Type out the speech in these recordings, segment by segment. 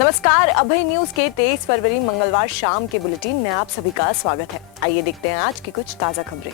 नमस्कार, अभय न्यूज के 23 फरवरी मंगलवार शाम के बुलेटिन में आप सभी का स्वागत है। आइए देखते हैं आज की कुछ ताजा खबरें।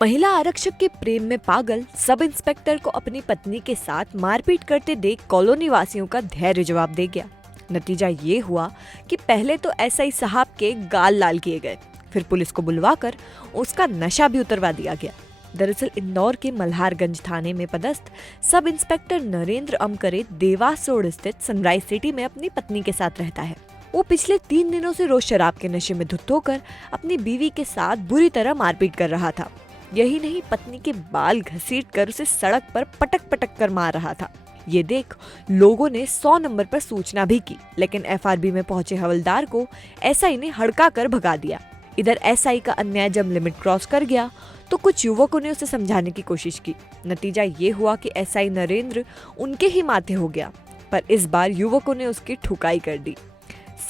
महिला आरक्षक के प्रेम में पागल सब इंस्पेक्टर को अपनी पत्नी के साथ मारपीट करते देख कॉलोनी वासियों का धैर्य जवाब दे गया। नतीजा ये हुआ कि पहले तो एसआई साहब के गाल लाल किए गए, फिर पुलिस को बुलवाकर उसका नशा भी उतरवा दिया गया। दरअसल इंदौर के मल्हारगंज थाने में पदस्थ sub inspector Narendra Amkare Dewas road स्थित सनराइज सिटी में अपनी पत्नी के साथ रहता है। वो पिछले 3 दिनों से रोज शराब के नशे में धुत होकर अपनी बीवी के साथ बुरी तरह मारपीट कर रहा था। यही नहीं, पत्नी के बाल घसीटकर उसे सड़क पर पटक पटक कर मार रहा था। ये देख लोगों ने 100 नंबर पर सूचना भी की, लेकिन एफआरबी में पहुंचे हवलदार को एसआई ने हड़का कर भगा दिया। इधर एसआई का अन्याय जब लिमिट क्रॉस कर गया तो कुछ युवकों ने उसे समझाने की कोशिश की। नतीजा ये हुआ कि एसआई नरेंद्र उनके ही माथे हो गया, पर इस बार युवकों ने उसकी ठुकाई कर दी।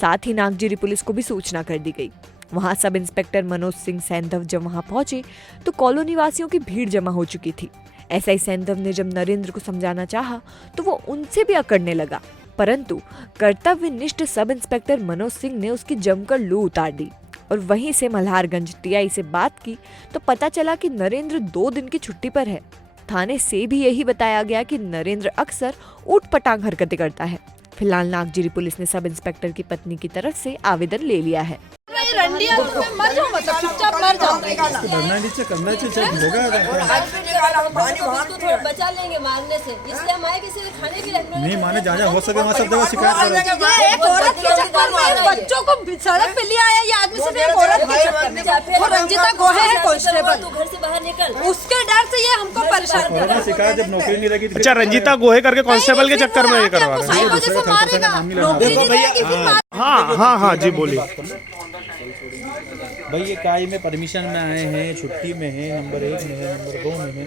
साथ ही नागजिरी पुलिस को भी सूचना कर दी गई। वहां सब इंस्पेक्टर मनोज सिंह सैंधव जब वहां पहुंचे तो कॉलोनी वासियों की भीड़ जमा हो चुकी थी। एसआई सैंधव ने जब नरेंद्र को समझाना चाहा तो वो उनसे भी अकड़ने लगा, परंतु कर्तव्यनिष्ठ सब इंस्पेक्टर मनोज सिंह ने उसकी जमकर लू उतार दी और वहीं से मल्हारगंज टीआई से बात की तो पता चला कि नरेंद्र 2 दिन की छुट्टी पर है। थाने से भी यही बताया गया कि नरेंद्र अक्सर ऊट-पटांग हरकतें करता है। फिलहाल नागजिरी पुलिस ने सब इंस्पेक्टर की पत्नी की तरफ से आवेदन ले लिया है। मर जाओ, मतलब चुपचाप मर जाओ। बचा लेंगे मारने से, इसलिए हम आए किसी खाने के लिए नहीं माने जहाँ हो सके वहाँ सब जगह शिकायत करो। एक औरत के चक्कर में बच्चों को सड़क पे ले आया ये आदमी, सिर्फ एक औरत के चक्कर में। वो रंजिता गोहे है कांस्टेबल, तू घर से बाहर निकल, उसके डर से ये हमको परेशान कर रहा है। शिकायत जब नौकरी नहीं लगी। अच्छा, रंजिता गोहे करके कांस्टेबल के चक्कर में ये करवा रहे हैं। हाँ जी बोलिए। भाई ये काय में परमिशन में आए हैं, छुट्टी में है, नंबर 1 में है, नंबर 2 में है,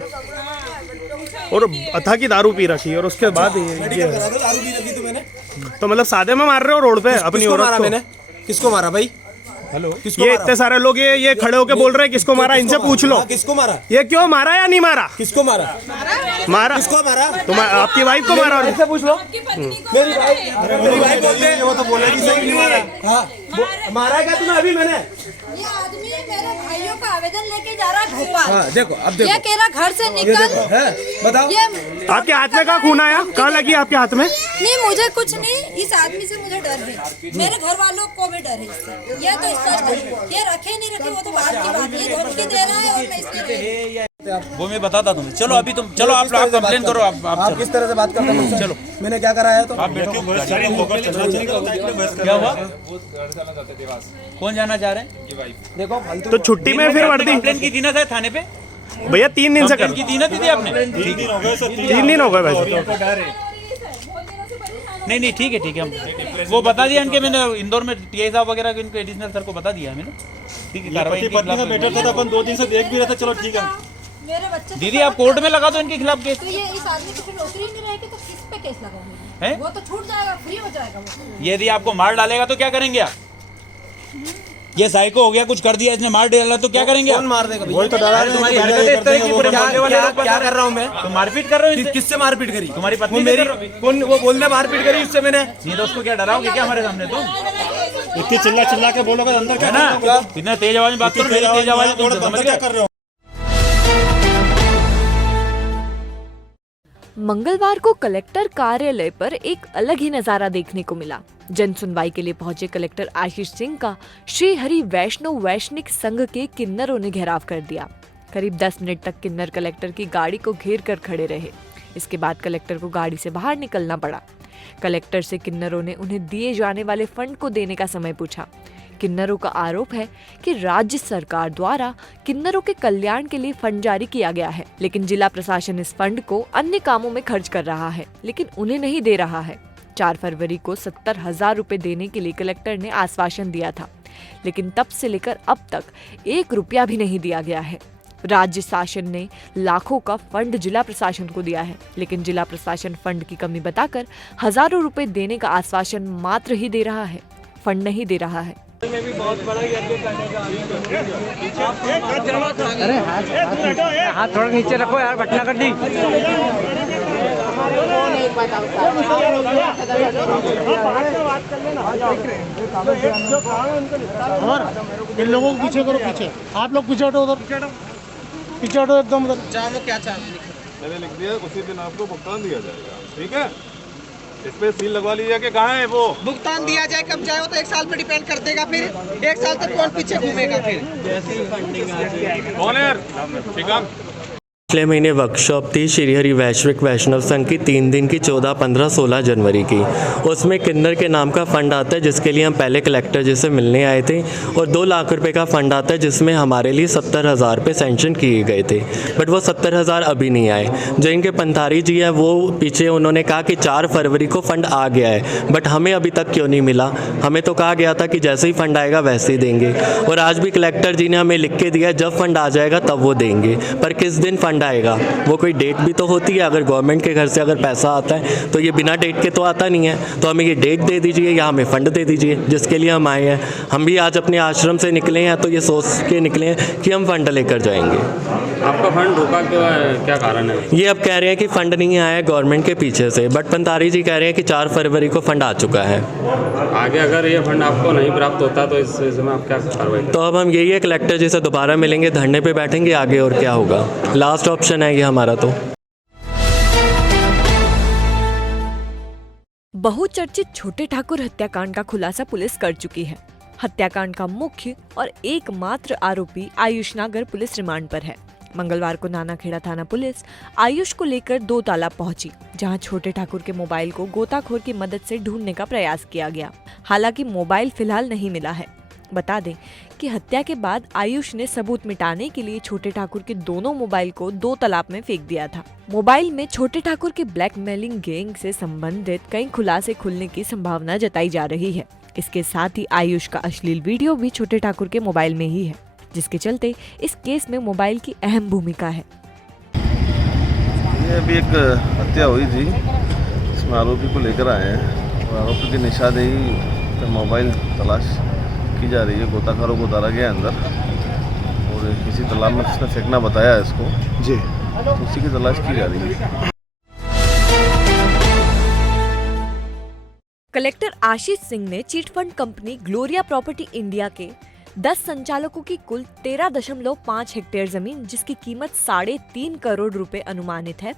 और अथा की दारू पी रखी और उसके बाद ये दारू पी रखी तो मैंने तो मतलब सादे में मार रहे हो रोड पे अपनी औरत को? मैंने किसको मारा भाई? हेलो, ये इतने सारे लोग ये खड़े होके बोल रहे हैं किसको मारा, इनसे पूछ लो किसको मारा, ये क्यों मारा या नहीं मारा, किसको मारा, किसको मारा? तुम आपकी वाइफ को मारा? इससे पूछ लो। मेरी वाइफ बोलते हैं, वो तो बोलेगी सही नहीं मारा। हाँ मारा है क्या तुम्हें? अभी मैंने ये आदमी मेरे भाइयों का आवेदन लेके जा रहा है भोपाल। हाँ देखो, अब देखो ये कह रहा घर से निकल है, बताओ ये आपके हाथ में कहाँ खून आया, कहाँ लगी आपके हाथ में? नहीं, मुझे कुछ नहीं, इस आदमी से मुझे डर है, मेरे घर वालों को भी डर है इससे। ये तो इसका ये रखे नहीं रखे वो तो बात की बात है, ये धमकी दे रहा है और मैं इसलिए वो मैं बताता तुम्हें। चलो अभी तुम चलो, आप कंप्लेन करो। आप किस तरह से बात करते हैं? चलो मैंने क्या कराया तो आप बैठो। क्या हुआ? कौन जाना चाह रहे हैं? देखो तो छुट्टी में फिर वर्दी कंप्लेन की थी ना सर थाने पे? भैया 3 दिन से कर की थी ना दीदी आपने? 3 दिन हो गए भाई। नहीं ठीक है हम वो बता दिया इनके, मैंने इंदौर में टीआई साहब वगैरह इनके एडिशनल सर को बता दिया मैंने। ठीक है, कार्रवाई पत्नी का बेटर था, अपन 2 दिन से देख भी रहे थे। चलो ठीक है मेरे बच्चे दीदी, आप कोर्ट में लगा दो इनके खिलाफ केस। तो ये इस आदमी की फिर नौकरी नहीं रहेगी तो किस पे केस लगाऊंगी? हैं? वो तो छूट जाएगा, फ्री हो जाएगा वो। यदि आपको मार डालेगा तो क्या करेंगे आप? ये साइको हो गया, कुछ कर दिया इसने, मार डाला तो क्या करेंगे? कौन मार देगा? वही तो डरा रहे तुम्हारी हरकतें इस तरह की, पूरे मोहल्ले वाले लोग क्या कर रहा हूँ मैं? तो मारपीट कर रहे हो इनसे? किससे मारपीट करी? तुम्हारी पत्नी मेरी कौन? वो बोलने मारपीट करी उससे मैंने। नहीं तो उसको क्या डराओगे क्या हमारे सामने? तुम इतनी चिल्ला के बोलोगे अंदर है ना, इतना तेज आवाज में बात करो, मेरी तेज आवाज तुम समझ गए। मंगलवार को कलेक्टर कार्यालय पर एक अलग ही नजारा देखने को मिला। जन सुनवाई के लिए पहुंचे कलेक्टर आशीष सिंह का श्री हरि वैष्णव वैष्णिक संघ के किन्नरों ने घेराव कर दिया। करीब 10 मिनट तक किन्नर कलेक्टर की गाड़ी को घेर कर खड़े रहे। इसके बाद कलेक्टर को गाड़ी से बाहर निकलना पड़ा। कलेक्टर से किन्नरों ने उन्हें दिए जाने वाले फंड को देने का समय पूछा। किन्नरों का आरोप है कि राज्य सरकार द्वारा किन्नरों के कल्याण के लिए फंड जारी किया गया है, लेकिन जिला प्रशासन इस फंड को अन्य कामों में खर्च कर रहा है, लेकिन उन्हें नहीं दे रहा है। 4 फरवरी को 70,000 रुपए देने के लिए कलेक्टर ने आश्वासन दिया था, लेकिन तब से लेकर अब तक 1 रुपया भी नहीं दिया गया है। राज्य शासन ने लाखों का फंड जिला प्रशासन को दिया है, लेकिन जिला प्रशासन फंड की कमी बताकर हजारों रुपए देने का आश्वासन मात्र ही दे रहा है, फंड नहीं दे रहा है। में भी बहुत बड़ा अरे हाथ थोड़ा नीचे रखो यार, घटना कर दी। और इन लोगों को पीछे करो, पीछे आप लोग पीछे हटो, उधर पीछे हटो एकदम उधर। मैंने लिख दिया उसी दिन आपको भुगतान दिया जाएगा, ठीक है। इस पे सील लगवा लीजिए कि कहाँ है वो भुगतान दिया जाए, कब जाए वो तो 1 साल पे डिपेंड कर देगा। फिर 1 साल तक कौन पीछे घूमेगा फिर? कौन है श्रीकांत? पिछले महीने वर्कशॉप थी श्री हरि वैश्विक वैष्णव संघ की 3 दिन की 14, 15, 16 जनवरी की। उसमें किन्नर के नाम का फ़ंड आता है जिसके लिए हम पहले कलेक्टर जी से मिलने आए थे, और 2 लाख रुपए का फ़ंड आता है जिसमें हमारे लिए 70,000 रुपये सेंक्शन किए गए थे। बट वो 70,000 अभी नहीं आए। जो इनके पंथारी जी हैं वो पीछे उन्होंने कहा कि 4 फरवरी को फ़ंड आ गया है, बट हमें अभी तक क्यों नहीं मिला। हमें तो कहा गया था कि जैसे ही फ़ंड आएगा वैसे ही देंगे, और आज भी कलेक्टर जी ने हमें लिख के दिया जब फ़ंड आ जाएगा तब वो देंगे, पर किस दिन फ़ंड आएगा वो कोई डेट भी तो होती है। अगर गवर्नमेंट के घर से अगर पैसा आता है तो ये बिना डेट के तो आता नहीं है। तो हमें ये डेट दे दीजिए या हमें फ़ंड दे दीजिए जिसके लिए हम आए हैं। हम भी आज अपने आश्रम से निकले हैं तो ये सोच के निकले हैं कि हम फ़ंड लेकर जाएंगे। आपका फंड रुका क्यों है, क्या कारण है? ये अब कह रहे हैं कि फ़ंड नहीं आया है गवर्नमेंट के पीछे से, बट पंतारी जी कह रहे हैं कि 4 फरवरी को फ़ंड आ चुका है। आगे अगर ये फंड आपको नहीं प्राप्त होता तो इस में आप क्या कार्रवाई? तो अब हम यही है कलेक्टर जी से दोबारा मिलेंगे, धरने पे बैठेंगे आगे, और क्या होगा। लास्ट ऑप्शन है ये हमारा। तो बहुचर्चित छोटे ठाकुर हत्याकांड का खुलासा पुलिस कर चुकी है। हत्याकांड का मुख्य और एकमात्र आरोपी आयुष नागर पुलिस रिमांड पर है। मंगलवार को नानाखेड़ा थाना पुलिस आयुष को लेकर 2 तालाब पहुंची, जहां छोटे ठाकुर के मोबाइल को गोताखोर की मदद से ढूंढने का प्रयास किया गया। हालांकि मोबाइल फिलहाल नहीं मिला है। बता दें कि हत्या के बाद आयुष ने सबूत मिटाने के लिए छोटे ठाकुर के दोनों मोबाइल को 2 तालाब में फेंक दिया था। मोबाइल में छोटे ठाकुर के ब्लैकमेलिंग गैंग से संबंधित कई खुलासे खुलने की संभावना जताई जा रही है। इसके साथ ही आयुष का अश्लील वीडियो भी छोटे ठाकुर के मोबाइल में ही है, जिसके चलते इस केस में मोबाइल की अहम भूमिका है। ये अभी एक हत्या हुई थी, इसमें आरोपी को लेकर आए हैं और आरोपी की निशानदेही पर मोबाइल तलाश की जा रही है। गोताखोरों को उतारा गया अंदर और किसी तालाब में उसने फेंकना बताया है इसको जी, उसी की तलाश की जा रही है। कलेक्टर आशीष सिंह ने chit fund company Gloria property India के 10 संचालकों की कुल 13.5 हेक्टेयर जमीन, जिसकी कीमत 3.5 करोड़ रुपए अनुमानित है,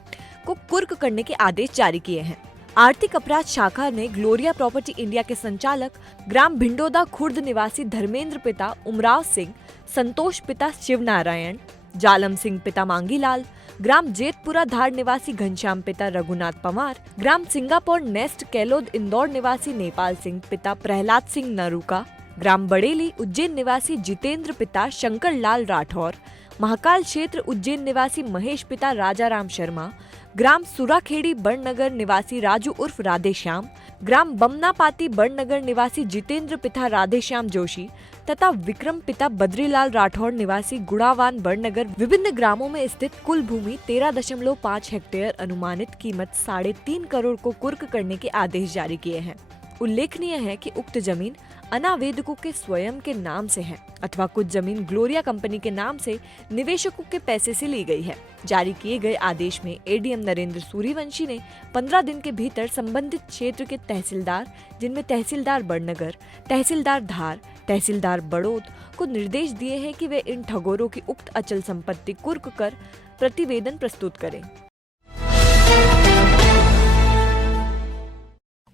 को कुर्क करने के आदेश जारी किए हैं। आर्थिक अपराध शाखा ने ग्लोरिया प्रॉपर्टी इंडिया के संचालक ग्राम भिंडोदा खुर्द निवासी धर्मेंद्र पिता उमराव सिंह, संतोष पिता शिव नारायण, जालम सिंह पिता मांगीलाल, ग्राम जेतपुरा धार निवासी घनश्याम पिता रघुनाथ पवार, ग्राम सिंगापुर नेस्ट केलोद इंदौर निवासी नेपाल सिंह पिता प्रहलाद सिंह नरूका, ग्राम बड़ेली उज्जैन निवासी जितेंद्र पिता शंकर लाल राठौर, महाकाल क्षेत्र उज्जैन निवासी महेश पिता राजाराम शर्मा, ग्राम सुराखेड़ी बड़नगर निवासी राजू उर्फ राधेश्याम, ग्राम बमनापाती बड़नगर निवासी जितेंद्र पिता राधेश्याम जोशी तथा विक्रम पिता बद्रीलाल राठौर निवासी गुड़ावान बड़नगर विभिन्न ग्रामों में स्थित कुल भूमि 13.5 हेक्टेयर अनुमानित कीमत 3.5 करोड़ को कुर्क करने के आदेश जारी किए हैं। उल्लेखनीय है कि उक्त जमीन अनावेदकों के स्वयं के नाम से है अथवा कुछ जमीन ग्लोरिया कंपनी के नाम से निवेशकों के पैसे से ली गई है। जारी किए गए आदेश में एडीएम नरेंद्र सूर्यवंशी ने 15 दिन के भीतर संबंधित क्षेत्र के तहसीलदार, जिनमें तहसीलदार बड़नगर, तहसीलदार धार, तहसीलदार बड़ौद को निर्देश दिए हैं कि वे इन ठगोरों की उक्त अचल संपत्ति कुर्क कर प्रतिवेदन प्रस्तुत करें।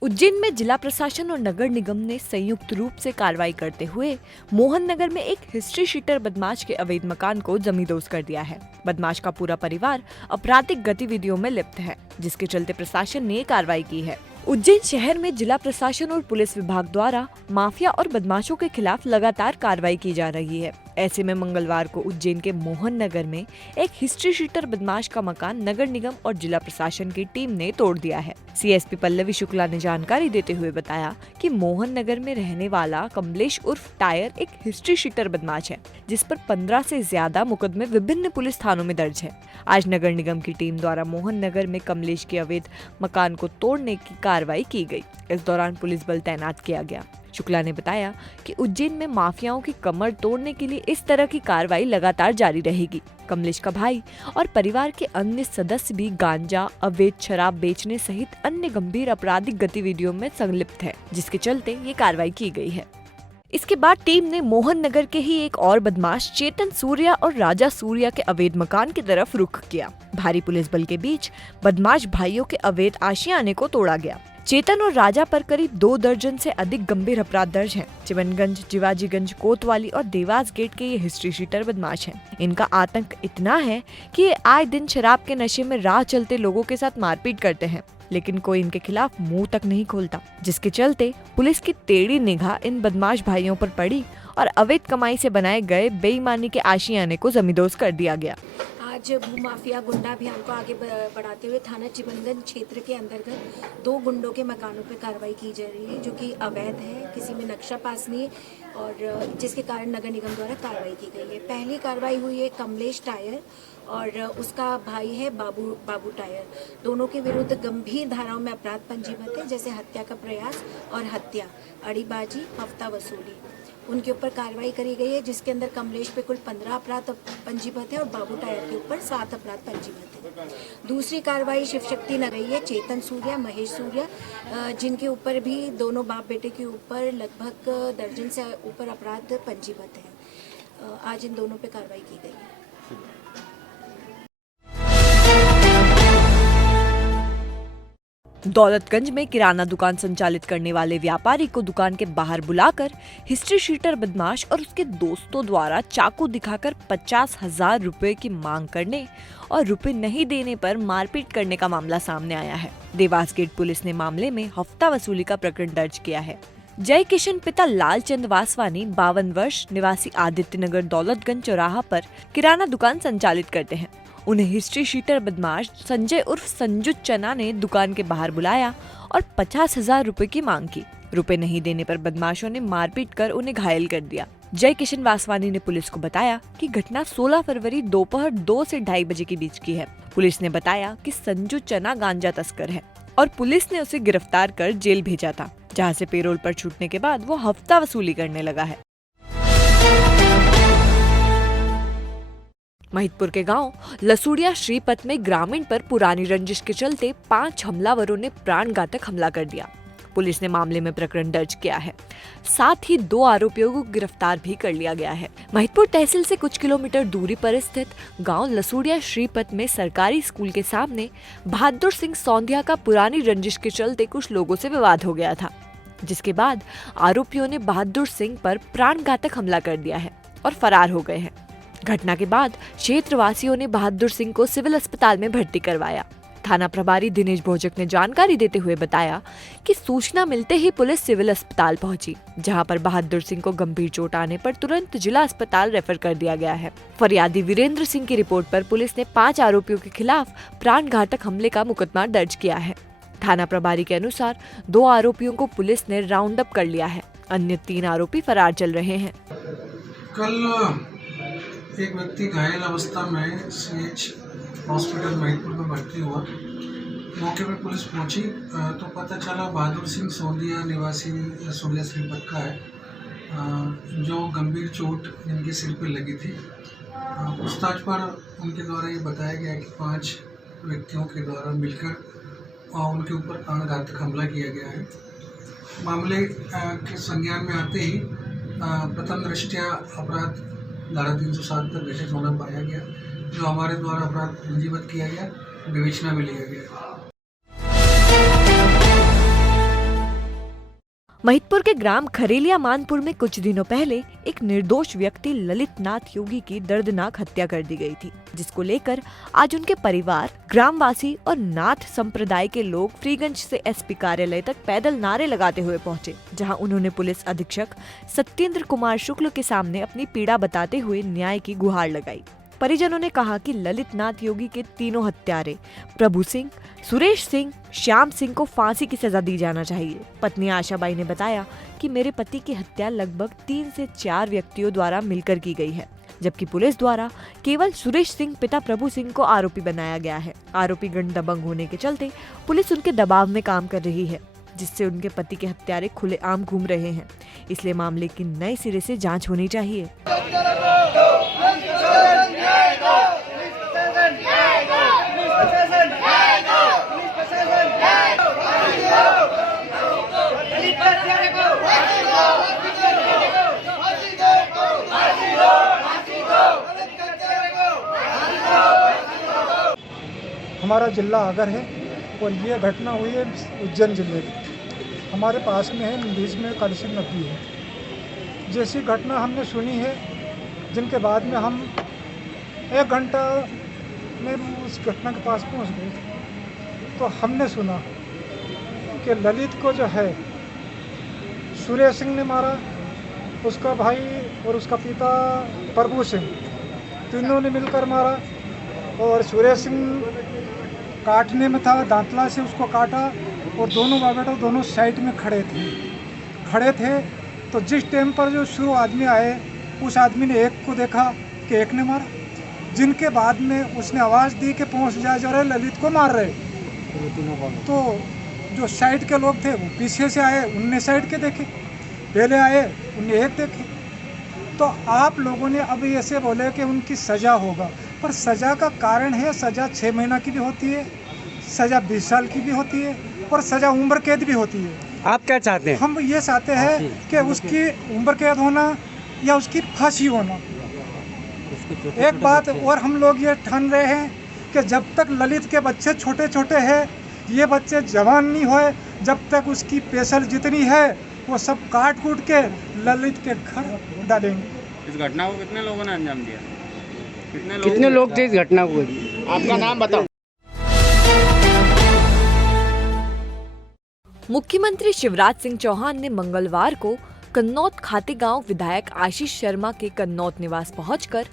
उज्जैन में जिला प्रशासन और नगर निगम ने संयुक्त रूप से कार्रवाई करते हुए मोहन नगर में एक हिस्ट्री शीटर बदमाश के अवैध मकान को जमींदोज कर दिया है। बदमाश का पूरा परिवार आपराधिक गतिविधियों में लिप्त है, जिसके चलते प्रशासन ने कार्रवाई की है। उज्जैन शहर में जिला प्रशासन और पुलिस विभाग द्वारा माफिया और बदमाशों के खिलाफ लगातार कार्रवाई की जा रही है। ऐसे में मंगलवार को उज्जैन के मोहन नगर में एक हिस्ट्री शीटर बदमाश का मकान नगर निगम और जिला प्रशासन की टीम ने तोड़ दिया है। सीएसपी पल्लवी शुक्ला ने जानकारी देते हुए बताया कि मोहन नगर में रहने वाला कमलेश उर्फ टायर एक हिस्ट्री शीटर बदमाश है, जिस पर 15 से ज्यादा मुकदमे विभिन्न पुलिस थानों में दर्ज है। आज नगर निगम की टीम द्वारा मोहन नगर में कमलेश के अवैध मकान को तोड़ने की कार्रवाई की गई। इस दौरान पुलिस बल तैनात किया गया। शुक्ला ने बताया कि उज्जैन में माफियाओं की कमर तोड़ने के लिए इस तरह की कार्रवाई लगातार जारी रहेगी। कमलेश का भाई और परिवार के अन्य सदस्य भी गांजा, अवैध शराब बेचने सहित अन्य गंभीर आपराधिक गतिविधियों में संलिप्त है, जिसके चलते ये कार्रवाई की गई है। इसके बाद टीम ने मोहन नगर के ही एक और बदमाश चेतन सूर्या और राजा सूर्या के अवैध मकान की तरफ रुख किया। भारी पुलिस बल के बीच बदमाश भाइयों के अवैध आशियाने को तोड़ा गया। चेतन और राजा पर करीब 2 दर्जन से अधिक गंभीर अपराध दर्ज हैं। चिमनगंज, जिवाजीगंज, कोतवाली और देवास गेट के ये हिस्ट्री शीटर बदमाश हैं। इनका आतंक इतना है कि ये आए दिन शराब के नशे में राह चलते लोगों के साथ मारपीट करते हैं, लेकिन कोई इनके खिलाफ मुंह तक नहीं खोलता, जिसके चलते पुलिस की टेढ़ी निगाह इन बदमाश भाइयों पर पड़ी और अवैध कमाई से बनाए गए बेईमानी के आशियाने को जमींदोज कर दिया गया। आज भूमाफिया गुंडा अभियान को आगे बढ़ाते हुए थाना चिमनगंज क्षेत्र के अंतर्गत 2 गुंडों के मकानों पर कार्रवाई की जा रही है, जो कि अवैध है, किसी में नक्शा पास नहीं और जिसके कारण नगर निगम द्वारा कार्रवाई की गई है। पहली कार्रवाई हुई है कमलेश टायर और उसका भाई है बाबू टायर। दोनों के विरुद्ध गंभीर धाराओं में अपराध पंजीबद्ध है, जैसे हत्या का प्रयास और हत्या, अड़ीबाजी, हफ्ता वसूली। उनके ऊपर कार्रवाई करी गई है, जिसके अंदर कमलेश पे कुल 15 अपराध पंजीबद्ध है और बाबू टायर के ऊपर 7 अपराध पंजीबद्ध है। दूसरी कार्रवाई शिव शक्ति नगर है, चेतन सूर्या, महेश सूर्या, जिनके ऊपर भी दोनों बाप बेटे के ऊपर लगभग दर्जन से ऊपर अपराध पंजीबद्ध है। आज इन दोनों पे कार्रवाई की गई है। दौलतगंज में किराना दुकान संचालित करने वाले व्यापारी को दुकान के बाहर बुलाकर हिस्ट्री शीटर बदमाश और उसके दोस्तों द्वारा चाकू दिखाकर 50,000 रुपए की मांग करने और रुपए नहीं देने पर मारपीट करने का मामला सामने आया है। देवास गेट पुलिस ने मामले में हफ्ता वसूली का प्रकरण दर्ज किया है। जय किशन पिता लालचंद वासवानी 52 वर्ष निवासी आदित्य नगर दौलतगंज चौराहा पर किराना दुकान संचालित करते हैं। उन्हें हिस्ट्री शीटर बदमाश संजय उर्फ संजू चना ने दुकान के बाहर बुलाया और 50,000 रुपए की मांग की। रुपए नहीं देने पर बदमाशों ने मारपीट कर उन्हें घायल कर दिया। जय किशन वासवानी ने पुलिस को बताया कि घटना 16 फरवरी दोपहर 2 से 2:30 बजे के बीच की है। पुलिस ने बताया कि संजू चना गांजा तस्कर है और पुलिस ने उसे गिरफ्तार कर जेल भेजा था, जहां से पेरोल पर छूटने के बाद वो हफ्ता वसूली करने लगा है। महिदपुर के गांव लसूड़िया श्रीपत में ग्रामीण पर पुरानी रंजिश के चलते 5 हमलावरों ने प्राणघातक हमला कर दिया। पुलिस ने मामले में प्रकरण दर्ज किया है। साथ ही 2 आरोपियों को गिरफ्तार भी कर लिया गया है। महिदपुर तहसील से कुछ किलोमीटर दूरी पर स्थित गांव लसूड़िया श्रीपत में सरकारी स्कूल के सामने बहादुर सिंह सौंधिया का पुरानी रंजिश के चलते कुछ लोगों से विवाद हो गया था, जिसके बाद आरोपियों ने बहादुर सिंह पर प्राणघातक हमला कर दिया है और फरार हो गए हैं। घटना के बाद क्षेत्रवासियों ने बहादुर सिंह को सिविल अस्पताल में भर्ती करवाया। थाना प्रभारी दिनेश भोजक ने जानकारी देते हुए बताया कि सूचना मिलते ही पुलिस सिविल अस्पताल पहुंची, जहां पर बहादुर सिंह को गंभीर चोट आने पर तुरंत जिला अस्पताल रेफर कर दिया गया है। फरियादी वीरेंद्र सिंह की रिपोर्ट पर पुलिस ने 5 आरोपियों के खिलाफ प्राणघातक हमले का मुकदमा दर्ज किया है। थाना प्रभारी के अनुसार 2 आरोपियों को पुलिस ने राउंड अप कर लिया है। अन्य 3 आरोपी फरार चल रहे हैं। कल एक व्यक्ति घायल अवस्था में CH हॉस्पिटल महिदपुर में भर्ती हुआ। मौके पर पुलिस पहुंची तो पता चला बहादुर सिंह सौंधिया निवासी लसूड़िया श्रीपत का है, जो गंभीर चोट इनके सिर पर लगी थी। पूछताछ पर उनके द्वारा ये बताया गया कि 5 व्यक्तियों के द्वारा मिलकर उनके ऊपर प्राणघातक हमला किया गया है। मामले के संज्ञान में आते ही प्रथम दृष्टया अपराध धारा 307 पर घटित होना पाया गया, जो हमारे द्वारा अपराध पंजीबद्ध किया गया, विवेचना में लिया गया। महिदपुर के ग्राम खरेलिया मानपुर में कुछ दिनों पहले एक निर्दोष व्यक्ति ललित नाथ योगी की दर्दनाक हत्या कर दी गई थी, जिसको लेकर आज उनके परिवार, ग्रामवासी और नाथ संप्रदाय के लोग फ्रीगंज से SP कार्यालय तक पैदल नारे लगाते हुए पहुंचे, जहां उन्होंने पुलिस अधीक्षक सत्येंद्र कुमार शुक्ल के सामने अपनी पीड़ा बताते हुए न्याय की गुहार लगाई। परिजनों ने कहा कि ललित नाथ योगी के तीनों हत्यारे प्रभु सिंह, सुरेश सिंह, श्याम सिंह को फांसी की सजा दी जाना चाहिए। पत्नी आशाबाई ने बताया कि मेरे पति की हत्या लगभग 3 से 4 व्यक्तियों द्वारा मिलकर की गई है, जबकि पुलिस द्वारा केवल सुरेश सिंह पिता प्रभु सिंह को आरोपी बनाया गया है। आरोपी गण दबंग होने के चलते पुलिस उनके दबाव में काम कर रही है। जिससे उनके पति के हत्यारे खुलेआम घूम रहे हैं। इसलिए मामले की नए सिरे से जांच होनी चाहिए। हमारा जिला आगर है और ये घटना हुई है उज्जैन जिले में। हमारे पास में है, बीच में कालीसिंह नदी है। जैसी घटना हमने सुनी है, जिनके बाद में हम 1 घंटा में उस घटना के पास पहुंच गए। तो हमने सुना कि ललित को जो है सुरेश सिंह ने मारा, उसका भाई और उसका पिता प्रभु सिंह, तीनों ने मिलकर मारा। और सुरेश सिंह काटने में था, दांतला से उसको काटा और दोनों बाप बेटा दोनों साइड में खड़े थे। तो जिस टाइम पर जो शुरू आदमी आए, उस आदमी ने एक को देखा कि एक ने मारा, जिनके बाद में उसने आवाज़ दी कि पहुंच जा रहे ललित को मार रहे। तो जो साइड के लोग थे वो पीछे से आए, उनने साइड के देखे, पहले आए उनने एक देखे। तो आप लोगों ने अब ऐसे बोले कि उनकी सज़ा होगा, पर सज़ा का कारण है, सज़ा 6 महीना की भी होती है, सज़ा 20 साल की भी होती है और सज़ा उम्र कैद भी होती है। आप क्या चाहते हैं? हम ये चाहते हैं कि उसकी उम्र कैद होना या उसकी फांसी होना। एक बात और हम लोग ये ठान रहे हैं कि जब तक ललित के बच्चे छोटे छोटे हैं, ये बच्चे जवान नहीं होए, जब तक उसकी पेशल जितनी है वो सब काट कूट के ललित के घर डालेंगे। इस घटना को कितने लोगों ने अंजाम दिया? कितने लोग थे इस घटना को? आपका नाम बताओ। मुख्यमंत्री शिवराज सिंह चौहान ने मंगलवार को कन्नौत खातेगांव विधायक आशीष शर्मा के कन्नौत निवास पहुंचकर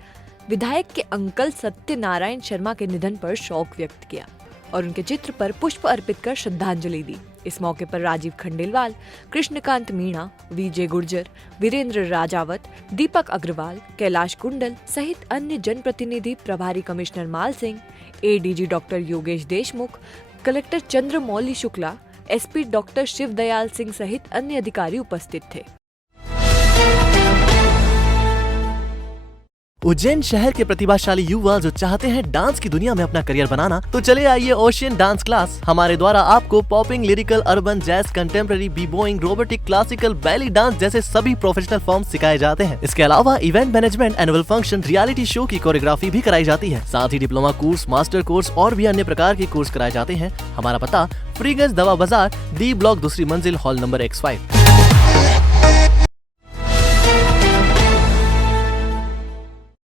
विधायक के अंकल सत्यनारायण शर्मा के निधन पर शोक व्यक्त किया और उनके चित्र पर पुष्प अर्पित कर श्रद्धांजलि दी। इस मौके पर राजीव खंडेलवाल, कृष्णकांत मीणा, विजय गुर्जर, वीरेंद्र राजावत, दीपक अग्रवाल, कैलाश कुंडल सहित अन्य जनप्रतिनिधि, प्रभारी commissioner Mal Singh, ADG doctor Yogesh Deshmukh, collector Chandramouli Shukla, SP doctor Shivdayal Singh सहित अन्य अधिकारी उपस्थित थे। उज्जैन शहर के प्रतिभाशाली युवा जो चाहते हैं डांस की दुनिया में अपना करियर बनाना, तो चले आइए ओशियन डांस क्लास। हमारे द्वारा आपको popping, lyrical, urban, jazz, contemporary, b boying, robotic, classical, belly dance जैसे सभी प्रोफेशनल फॉर्म सिखाए जाते हैं। इसके अलावा event management, annual function, reality show की कोरियोग्राफी भी कराई जाती है। साथ ही डिप्लोमा कोर्स, मास्टर कोर्स और भी अन्य प्रकार के कोर्स कराए जाते हैं। हमारा पता फ्रीगंज दवा बाजार, डी ब्लॉक, 2री मंजिल, हॉल नंबर X5।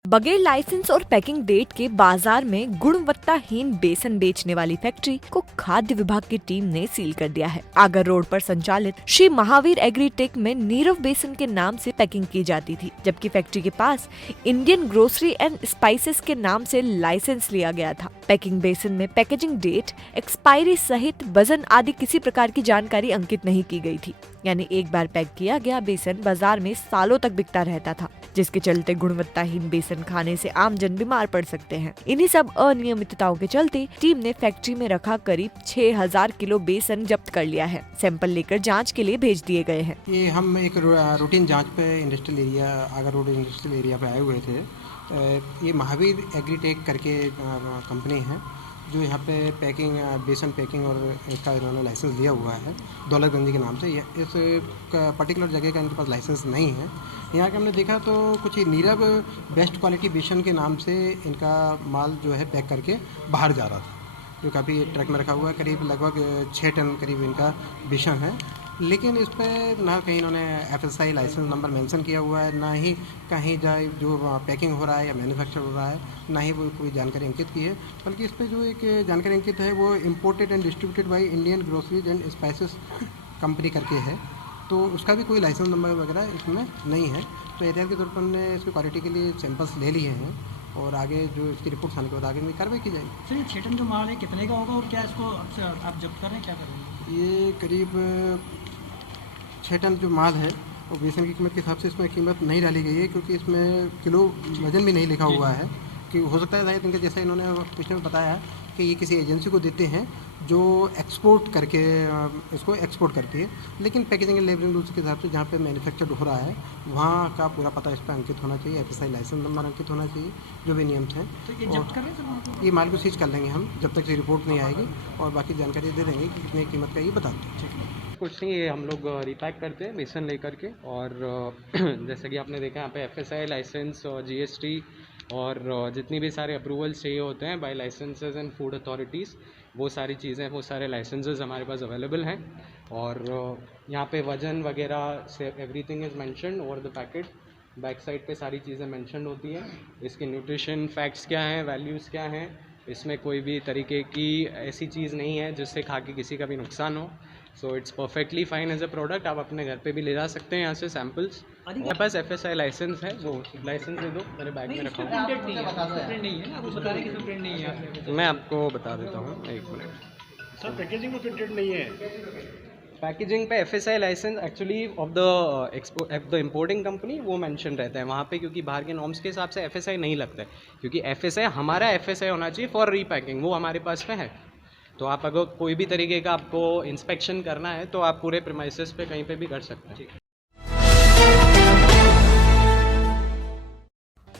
बगैर लाइसेंस और पैकिंग डेट के बाजार में गुणवत्ताहीन बेसन बेचने वाली फैक्ट्री को खाद्य विभाग की टीम ने सील कर दिया है। आगर रोड पर संचालित श्री महावीर एग्रीटेक में नीरव बेसन के नाम से पैकिंग की जाती थी, जबकि फैक्ट्री के पास इंडियन ग्रोसरी एंड स्पाइसेस के नाम से लाइसेंस लिया गया था। पैकिंग बेसन में पैकेजिंग डेट, एक्सपायरी सहित वजन आदि किसी प्रकार की जानकारी अंकित नहीं की गई थी। यानी एक बार पैक किया गया बेसन बाजार में सालों तक बिकता रहता था, जिसके चलते गुणवत्ताहीन बेसन खाने से आमजन बीमार पड़ सकते हैं। इन्हीं सब अनियमितताओं के चलते टीम ने फैक्ट्री में रखा करीब 6000 किलो बेसन जब्त कर लिया है। सैंपल लेकर जांच के लिए भेज दिए गए हैं। ये हम एक रूटीन जांच पे industrial area, Agar road industrial area पे आए हुए थे। ये महावीर एग्रीटेक करके कंपनी है जो यहाँ पे पैकिंग, बेसन पैकिंग और इसका इन्होंने लाइसेंस लिया हुआ है दौलतगंजी के नाम से। इस पर्टिकुलर जगह का इनके पास लाइसेंस नहीं है। यहाँ के हमने देखा तो कुछ नीरव बेस्ट क्वालिटी बेसन के नाम से इनका माल जो है पैक करके बाहर जा रहा था, जो काफ़ी ट्रक में रखा हुआ है। करीब लगभग 6 टन करीब इनका बेसन है, लेकिन इस पर ना कहीं इन्होंने FSI लाइसेंस नंबर मेंशन किया हुआ है, ना ही कहीं जाए जो पैकिंग हो रहा है या मैन्युफैक्चर हो रहा है, ना ही वो कोई जानकारी अंकित की है। बल्कि इस पर जो एक जानकारी अंकित है वो imported and distributed by Indian groceries and spices company करके है, तो उसका भी कोई लाइसेंस नंबर वगैरह इसमें नहीं है। तो एहतियात के तौर पर हमने इसकी क्वालिटी के लिए सैंपल्स ले लिए हैं और आगे जो इसकी रिपोर्ट आने के बाद आगे में कार्रवाई की जाएगी। सर, ये 6 टन जो माल है कितने का होगा और क्या इसको आप जब्त कर रहे हैं, क्या करेंगे? ये करीब 6 टन जो माल है वो बेसन की कीमत के हिसाब से इसमें कीमत नहीं डाली गई है, क्योंकि इसमें किलो वजन भी नहीं लिखा हुआ है। कि हो सकता है शायद इनके जैसे इन्होंने पिछले में बताया कि ये किसी एजेंसी को देते हैं जो एक्सपोर्ट करके इसको एक्सपोर्ट करती है, लेकिन पैकेजिंग एंड लेबलिंग रूल्स के हिसाब से जहाँ पे मैन्युफैक्चर्ड हो रहा है वहाँ का पूरा पता इस पर अंकित होना चाहिए, FSI लाइसेंस नंबर अंकित होना चाहिए, जो भी नियम हैं। तो ये जब्त कर रहे हैं ये माल को सीज कर लेंगे हम जब तक ये रिपोर्ट नहीं आएगी, और बाकी जानकारी दे देंगे कि कितने कीमत का ये बता दें। कुछ नहीं, ये हम लोग रिपैक करते हैं बेसन लेकर के, और जैसे कि आपने देखा यहाँ पे FSI लाइसेंस और GST और जितनी भी सारे अप्रूवल्स चाहिए होते हैं by licences and food authorities, वो सारी चीज़ें, वो सारे लाइसेंसेस हमारे पास अवेलेबल हैं। और यहाँ पे वजन वगैरह से everything is mentioned over the packet. Back side पे सारी चीज़ें मेंशन होती हैं, इसके न्यूट्रिशन फैक्ट्स क्या हैं, वैल्यूज़ क्या हैं, इसमें कोई भी तरीके की ऐसी चीज़ नहीं है जिससे खा के किसी का भी नुकसान हो। So it's perfectly fine as a product. आप अपने घर पे भी ले जा सकते हैं यहाँ से सैम्पल्स। मेरे पास FSI लाइसेंस है, वो लाइसेंस दे दो, मेरे बैग में रखा हूँ। मैं आपको बता देता हूँ, एक मिनट। सर पैकेजिंग में प्रिंटेड नहीं है। पैकेजिंग पे FSI licence actually of the importing company वो मेंशन रहता है वहाँ पे, क्योंकि बाहर के नॉर्म्स के हिसाब से FSI नहीं लगता है, क्योंकि FSI हमारा FSI होना चाहिए फॉर रीपैकिंग, वो हमारे पास में है। तो आप अगर कोई भी तरीके का आपको इंस्पेक्शन करना है तो आप पूरे प्रीमाइसेस पे कहीं पे भी कर सकते हैं।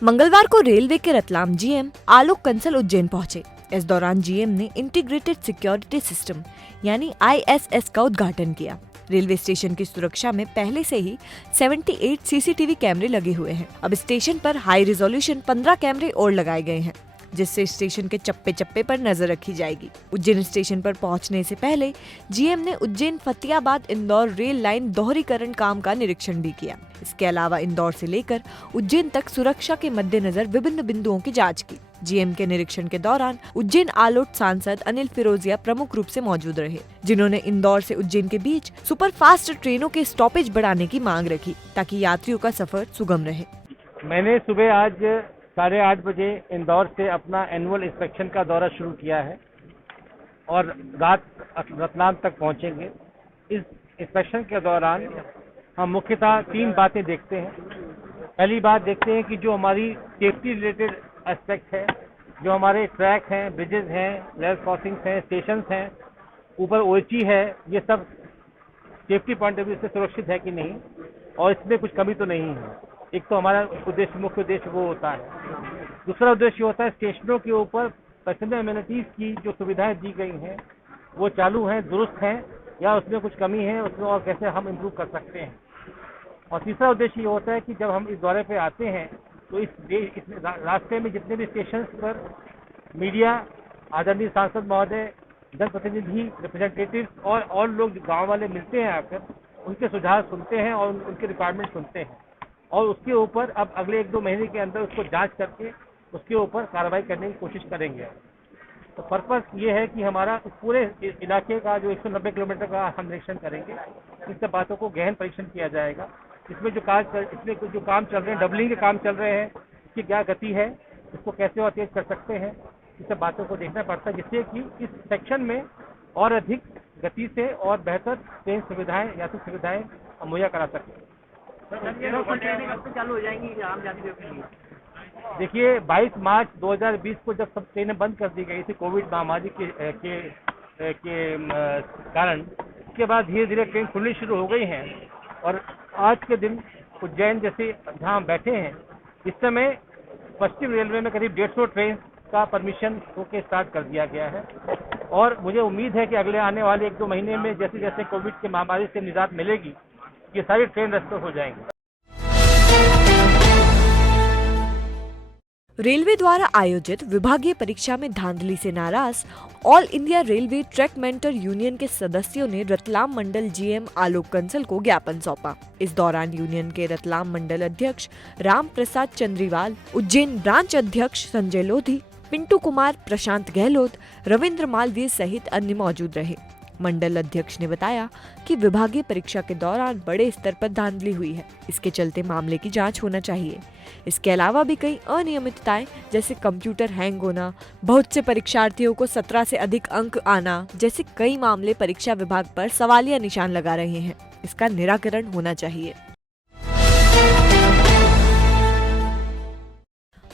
मंगलवार को रेलवे के रतलाम GM आलोक कंसल उज्जैन पहुंचे। इस दौरान GM ने इंटीग्रेटेड सिक्योरिटी सिस्टम यानी ISS का उद्घाटन किया। रेलवे स्टेशन की सुरक्षा में पहले से ही 78 CCTV कैमरे लगे हुए हैं। अब स्टेशन पर हाई रिजोल्यूशन 15 कैमरे और लगाए गए हैं, जिससे स्टेशन के चप्पे चप्पे पर नजर रखी जाएगी। उज्जैन स्टेशन पर पहुंचने से पहले GM ने उज्जैन फतेहाबाद इंदौर रेल लाइन दोहरीकरण काम का निरीक्षण भी किया। इसके अलावा इंदौर से लेकर उज्जैन तक सुरक्षा के मद्देनजर विभिन्न बिंदुओं की जांच की। GM के निरीक्षण के दौरान उज्जैन आलोट सांसद अनिल फिरोजिया प्रमुख रूप से मौजूद रहे, जिन्होंने इंदौर से उज्जैन के बीच सुपरफास्ट ट्रेनों के स्टॉपेज बढ़ाने की मांग रखी, ताकि यात्रियों का सफर सुगम रहे। मैंने सुबह आज 8:30 बजे इंदौर से अपना एनुअल इंस्पेक्शन का दौरा शुरू किया है और रात रतलाम तक पहुंचेंगे। इस इंस्पेक्शन के दौरान हम मुख्यतः 3 बातें देखते हैं। पहली बात देखते हैं कि जो हमारी सेफ्टी रिलेटेड एस्पेक्ट है, जो हमारे ट्रैक हैं, ब्रिजेस हैं, लेवल क्रॉसिंग्स हैं, स्टेशंस हैं, ऊपर OHE है, ये सब सेफ्टी पॉइंट ऑफ व्यू से सुरक्षित है कि नहीं, और इसमें कुछ कमी तो नहीं है। एक तो हमारा मुख्य उद्देश्य वो होता है। दूसरा उद्देश्य होता है स्टेशनों के ऊपर पैसेंजर एमिनिटीज़ की जो सुविधाएं दी गई हैं वो चालू हैं, दुरुस्त हैं, या उसमें कुछ कमी है, उसमें और कैसे हम इम्प्रूव कर सकते हैं। और तीसरा उद्देश्य ये होता है कि जब हम इस दौरे पे आते हैं तो इस रास्ते में जितने भी स्टेशन पर मीडिया, आदरणीय सांसद महोदय, जनप्रतिनिधि, रिप्रेजेंटेटिव्स और लोग गाँव वाले मिलते हैं, आकर उनके सुझाव सुनते हैं और उनके रिक्वायरमेंट सुनते हैं, और उसके ऊपर अब अगले 1-2 महीने के अंदर उसको जांच करके उसके ऊपर कार्रवाई करने की कोशिश करेंगे। तो पर्पस ये है कि हमारा इस पूरे इलाके का जो 190 किलोमीटर का हम निरीक्षण करेंगे, इन सब बातों को गहन परीक्षण किया जाएगा। इसमें जो काम चल रहे हैं, डबलिंग के काम चल रहे हैं, इसकी क्या गति है, इसको कैसे और तेज कर सकते हैं, इस सब बातों को देखना पड़ता है, जिससे कि इस सेक्शन में और अधिक गति से और बेहतर ट्रेन सुविधाएं, यात्री सुविधाएं मुहैया करा सकें। चालू हो जाएंगी आम यात्रियों के लिए। देखिए 22 मार्च 2020 को जब सब ट्रेनें बंद कर दी गई थी कोविड महामारी के कारण, उसके बाद धीरे धीरे ट्रेन खुलनी शुरू हो गई हैं, और आज के दिन उज्जैन जैसे जहाँ हम बैठे हैं, इस समय पश्चिम रेलवे में करीब 150 ट्रेन का परमिशन होके स्टार्ट कर दिया गया है, और मुझे उम्मीद है कि अगले आने वाले 1-2 महीने में जैसे जैसे कोविड की महामारी से निजात मिलेगी, ये सारी ट्रेन रेस्टोर हो जाएंगी। रेलवे द्वारा आयोजित विभागीय परीक्षा में धांधली से नाराज all India railway track mentor union के सदस्यों ने रतलाम मंडल GM आलोक कंसल को ज्ञापन सौंपा। इस दौरान यूनियन के रतलाम मंडल अध्यक्ष राम प्रसाद चंद्रीवाल, उज्जैन ब्रांच अध्यक्ष संजय लोधी, पिंटू कुमार, प्रशांत गहलोत, रविंद्र मालवीय सहित अन्य मौजूद रहे। मंडल अध्यक्ष ने बताया कि विभागीय परीक्षा के दौरान बड़े स्तर पर धांधली हुई है, इसके चलते मामले की जांच होना चाहिए। इसके अलावा भी कई अनियमितताएं जैसे कंप्यूटर हैंग होना, बहुत से परीक्षार्थियों को 17 से अधिक अंक आना जैसे कई मामले परीक्षा विभाग पर सवालिया निशान लगा रहे हैं। इसका निराकरण होना चाहिए।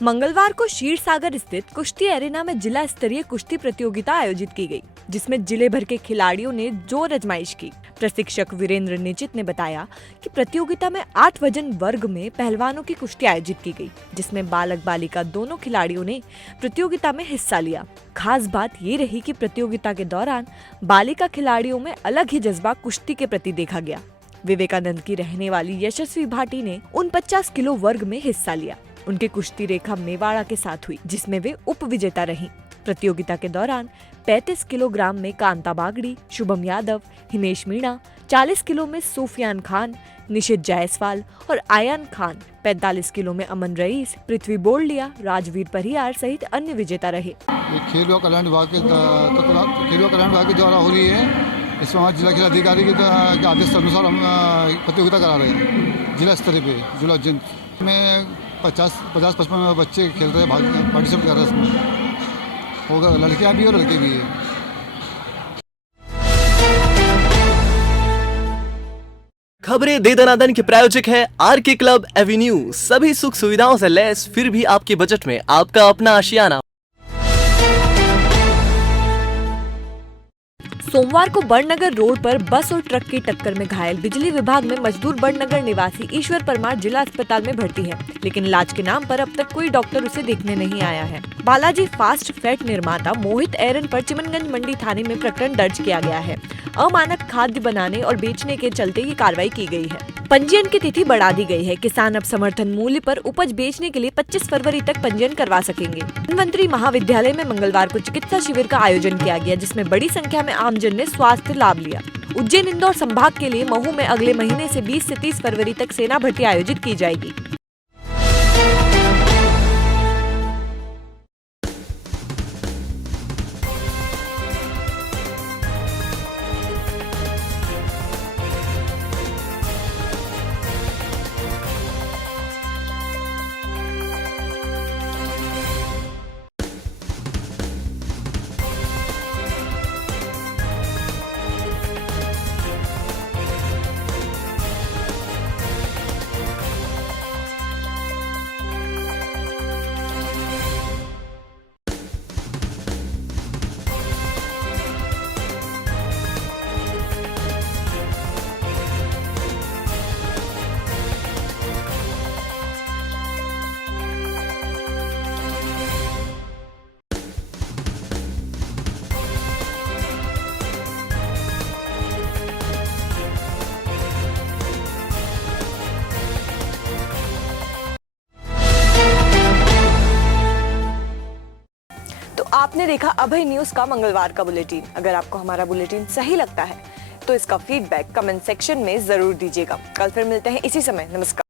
मंगलवार को क्षीर सागर स्थित कुश्ती एरेना में जिला स्तरीय कुश्ती प्रतियोगिता आयोजित की गई, जिसमें जिले भर के खिलाड़ियों ने जोर आजमाइश की। प्रशिक्षक वीरेंद्र निचित ने बताया कि प्रतियोगिता में 8 वजन वर्ग में पहलवानों की कुश्ती आयोजित की गई, जिसमें बालक बालिका दोनों खिलाड़ियों ने प्रतियोगिता में हिस्सा लिया। खास बात ये रही कि प्रतियोगिता के दौरान बालिका खिलाड़ियों में अलग ही जज्बा कुश्ती के प्रति देखा गया। विवेकानंद की रहने वाली यशस्वी भाटी ने 49 किलो वर्ग में हिस्सा लिया। उनकी कुश्ती रेखा मेवाड़ा के साथ हुई, जिसमें वे उप विजेता रहीं। प्रतियोगिता के दौरान 35 किलोग्राम में कांता बागड़ी, शुभम यादव, हिमेश मीणा, 40 किलो में सूफियान खान, निशित जायसवाल और आयान खान, 45 किलो में अमन रईस, पृथ्वी बोल्डिया, राजवीर परियार सहित अन्य विजेता रहे। खेल व कल्याण विभाग के द्वारा हो रही है। इसमें हमारे जिला खेल अधिकारी के आदेश के अनुसार हम प्रतियोगिता करा रहे हैं। जिला स्तर पे जिला उज्जैन में 50-55 बच्चे खेल रहे हैं, पार्टिसिपेट कर रहे हैं इसमें। होगा लड़कियां भी और लड़के भी हैं। खबरें दे दनादन के प्रायोजक है आरके क्लब एवेन्यू। सभी सुख सुविधाओं से लैस, फिर भी आपके बजट में आपका अपना आशियाना। सोमवार को बड़नगर रोड पर बस और ट्रक की टक्कर में घायल बिजली विभाग में मजदूर बड़नगर निवासी ईश्वर परमार जिला अस्पताल में भर्ती है, लेकिन इलाज के नाम पर अब तक कोई डॉक्टर उसे देखने नहीं आया है। बालाजी फास्ट फैट निर्माता मोहित एरन पर चिमनगंज मंडी थाने में प्रकरण दर्ज किया गया है। अमानक खाद्य बनाने और बेचने के चलते ये कार्रवाई की गई है। पंजीयन की तिथि बढ़ा दी गई है। किसान अब समर्थन मूल्य पर उपज बेचने के लिए 25 फरवरी तक पंजीयन करवा सकेंगे। धन्वंतरी महाविद्यालय में मंगलवार को चिकित्सा शिविर का आयोजन किया गया, जिसमें बड़ी संख्या में आमजन ने स्वास्थ्य लाभ लिया। उज्जैन इंदौर संभाग के लिए महू में अगले महीने से 20 से 30 फरवरी तक सेना भर्ती आयोजित की जाएगी। आपने देखा अभय न्यूज का मंगलवार का बुलेटिन। अगर आपको हमारा बुलेटिन सही लगता है तो इसका फीडबैक कमेंट सेक्शन में जरूर दीजिएगा। कल फिर मिलते हैं इसी समय। नमस्कार।